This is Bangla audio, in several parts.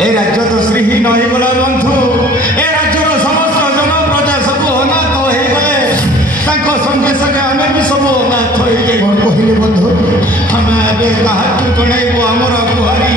ए राज्य तो श्रीहीन हो गला बंधु ए राज्यर समस्त जन प्रजा सब अनाथ हो गले संगे संगे आम भी सब अनाथ हो कहले बंधु आम क्या जन आमर गुहारी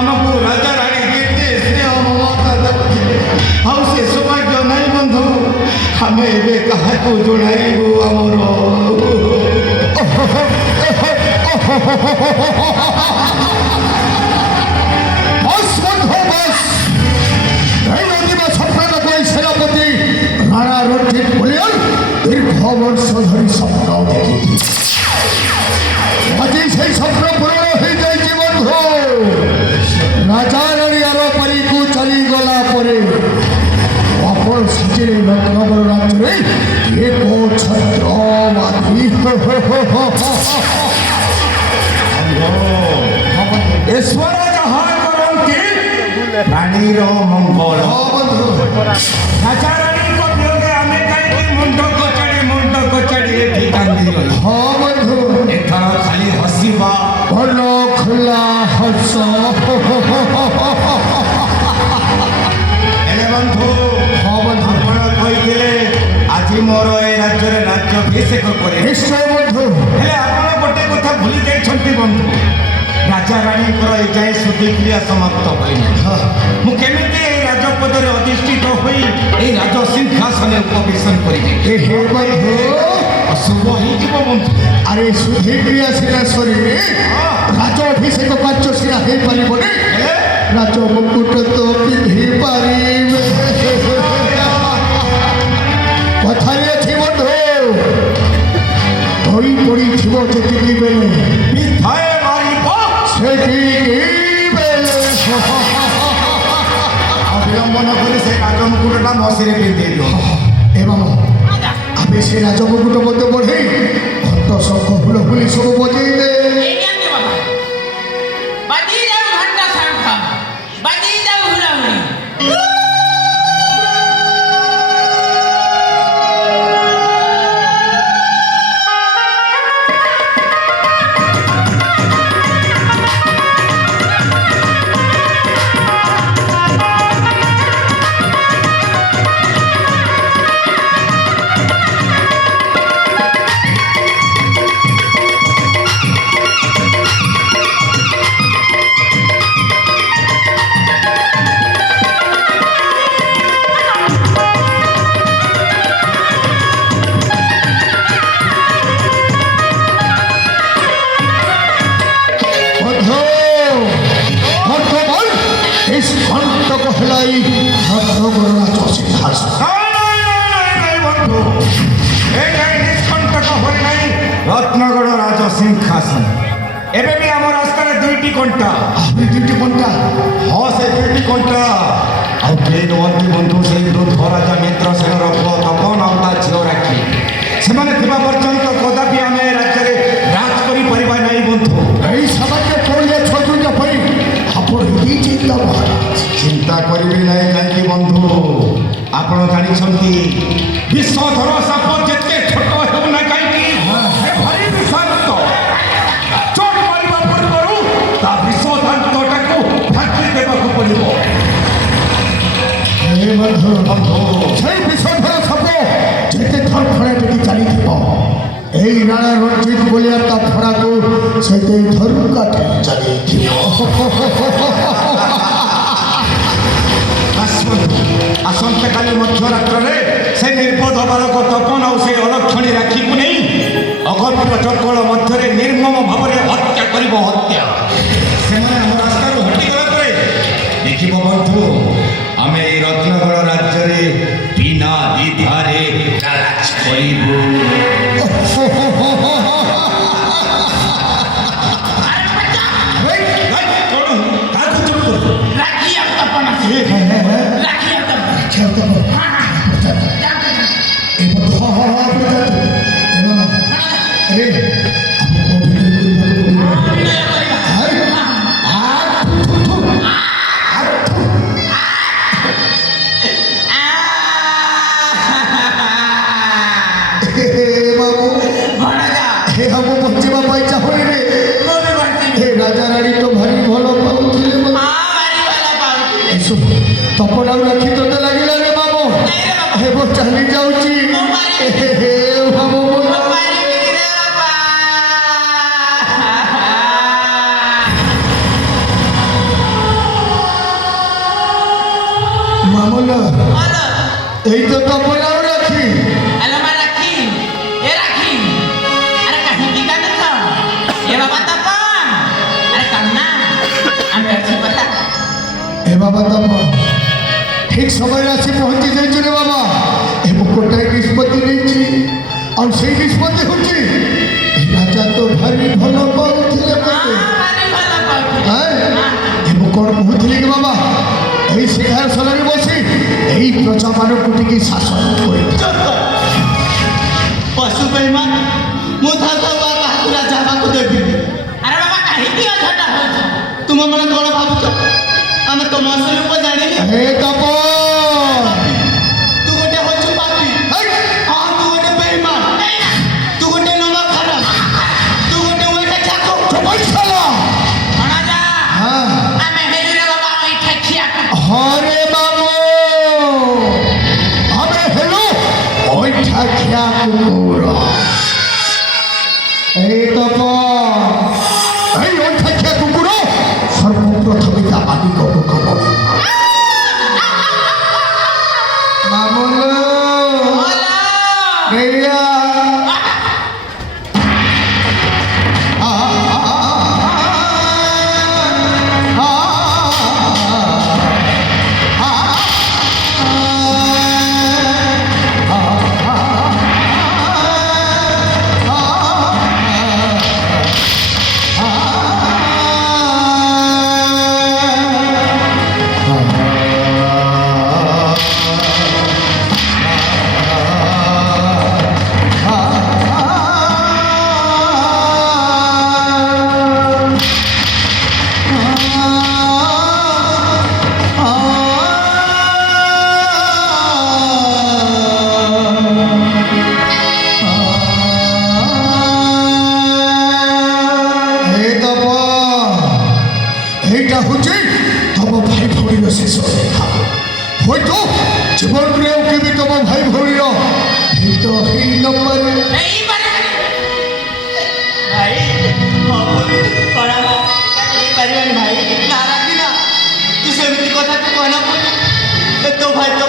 आमको राजा राणी केते स्नेह ममता देखते आउ से सौभाग्य नहीं बंधु आम क्या जनइबू आमर সেনাপতি রানা রঞ্জিত বলিয়ান দীর্ঘ বর্ষ ধরি স্বপ্ন দেখি আজ সেই স্বপ্ন পূরণ হয়ে যাইছে বন্ধু রাজা রানী আরো পারিকু চালিগলা পরে অপর সাজিলে রত্নগর রাজ্যে এক ছত্রবাদী ईश्वर जहाँ करती प्राणीर मंगल राजा रानी को वियोगे आमे कहीं मुंड कचाड़ी एठी कांदी रही हाँ बंधु एथर खाली हसीबा भल खुला हस एले बंधु हाँ बंधु आपण कहिथिले आज मोर ए राज्य राज्याभिषेक करे निश्चय बंधु हेले आपण गोटे कथा भूली जाइछंती बंधु राजा रानी ए जाए शुद्धिक्रिया समाप्त होमि राजपदर अधिष्ठित हो राज सिंहासन उपवेशन कर अशुभ हो बंधु अरे शुद्धिक्रिया सीना शरीर राज अभिषेक कार्य सीना हो पारे राज मुकुट तो पिंधि पारे कथारे अच्छी बंधु धरी पड़ी थी बेले अवलंबन कर से राजमुकुटा मसीरे पिंधे एवं आवे से राजमुकुट मध्य बढ़े भक्त शंख हुलहुली सब बजेले रत्नगढ़ राज सिंहासन एवं भी आम रास्तार दुईटी कंटा हाँ से दुईटी कंटा आगे बंधु से राजा मित्रसेन तपन आ झील राखी से पर्यंत कदापि आम राज्य राज कर बंधु चिंता करी ना कहीं बंधु आप जानते विषधर साप जिते छोट होना कहीं भारी विषाक्त चोट मारिबा पूर्व ता विषदांतटा को फाकी देबाक पड़िबो हे बंधु से विषधर साप जिते थर फड़े टेकी चली এই রানা রঞ্জিত বলিয়া তা ফড়াকু সেতে ধরু কাটে চলি आसंता काली मध्यरात्र से निर्बोध बालक तपन आ अलक्षणी राखी को नहीं अगभीर जंगल मध्य निर्मम भाव हत्या कर हत्या से रास्ता हटिगला देख बंधु आम रत्नगढ़ राज्य बिना द्विधारे राज राजा रानी तो भारी भल पाऊले ତପନାକୁ ରଖି ତୋତେ ଲାଗିଲା ରେ ମାମୁ ହେବ ଚାଲି ଯାଉଛି ମାମୁ ମାମୁଲ এই তো তপনাও রাখি এ বাবা তপ ঠিক সময় আসি পৌঁছি যাইଛୁ রে বাবা এ গোটাଏ ନିଷ୍ପତ୍ତି ନେଇଛି ଆଉ ସେଇ ନିଷ୍ପତ୍ତି ହେଉଛି ରାଜା ତ ଭାରି ଭଲ ପାଉଥିଲେ ମୋତେ ମୁଁ କ'ଣ କହୁଥିଲି କି ବାବା এই সিংহাসନରେ বসি এই প্রজাମାନଙ୍କୁ ଟିକେ ଶାସନ କରି ପଶୁ ବେଇମାନ ମୁଁ ତାଙ୍କ କାହାକୁ ରାଜା ହେବାକୁ ଦେବିନି। ଆରେ ବାବା କାହିଁକି ଅଝଟା ହଉଛି? ତୁମମାନେ କ'ଣ ଭାବୁଛ ଆମେ ତମ ସ୍ୱରୂପ ଜାଣିନି? ହେ ତପ ତୁ ଗୋଟେ ହଉଛୁ ପାପୀ, ହଁ ତୁ ଗୋଟେ ବେଇମାନ, ତୁ ଗୋଟେ ନମଖାର, ତୁ ଗୋଟେ ଉଇଟା ଚାକୁ। ବୈଶାଲା ଅଣାଯା ହଁ ଆମେ ହେଲୁରେ ବାବା ଏଇଠା ଖିଆକୁ হরে বাবু আমি হেলু ওইটা খিয়া কুকুর এই তপ এই ওইটা খিয়া কুকুর সর্বপ্রথমে তা মালিককে খবর মামুল রেয়া এইটা হচ্ছে তব ভাই ভৌরীর শেষ দেখা হয়তো জীবনরেও কেবে তব ভাই ভৌরীর ভেট হই নপারে এইবারে ଭାଇ କ'ଣ ହେଇପାରିବନି ଭାଇ ନା ରାଖି ନା ତୁ ସେମିତି କଥା ତୁ କହନା ତୋ ଭାଇ ତ